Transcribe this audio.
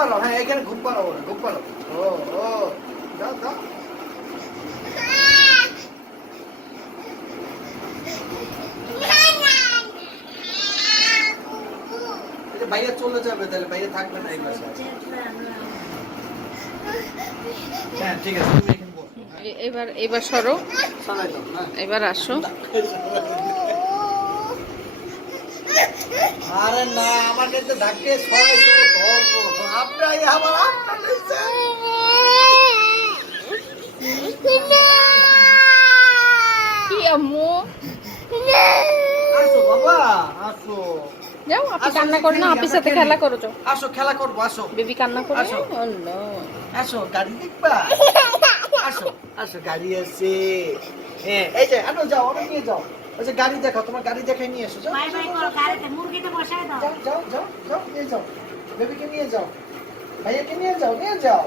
পাড়াও, হ্যাঁ এখানে ঘুম পাড়াও, ঘুম পাড়াও। ও ও দাও দাও। ভাইয়া চলে যাবে, তাহলে ভাইয়া থাকবে না এই বাসায়। হ্যাঁ ঠিক আছে, তুমি এখানে বসো। এবার সরো, সরাই দাও, হ্যাঁ। এবার আসো। আরে না, আমাকে তো ধাক্কে সরাইছো, ধরবো আপনাই আমার হাতটা নিছেন। কি আম্মু? আসো বাবা, আসো। যাও, আপনি কান্না করো না, আপনি সাথে খেলা করো, যাও। আসো খেলা করবো, আসো। বেবি কান্না করে। আসো। ও নো। আসো গাড়ি দেখবা। আসো আসো, গাড়ি আছে। হ্যাঁ এই যে আনো, যাও অনেক নিয়ে যাও। ওই যে গাড়ি দেখাও, তোমার গাড়ি দেখাই নিয়ে এসো। যাও বাই বাই করো, গাড়িতে মুরগিটা বসায় দাও। যাও যাও যাও যাও, নিয়ে যাও, বেবিকে নিয়ে যাও, ভাইয়াকে নিয়ে যাও, নিয়ে যাও।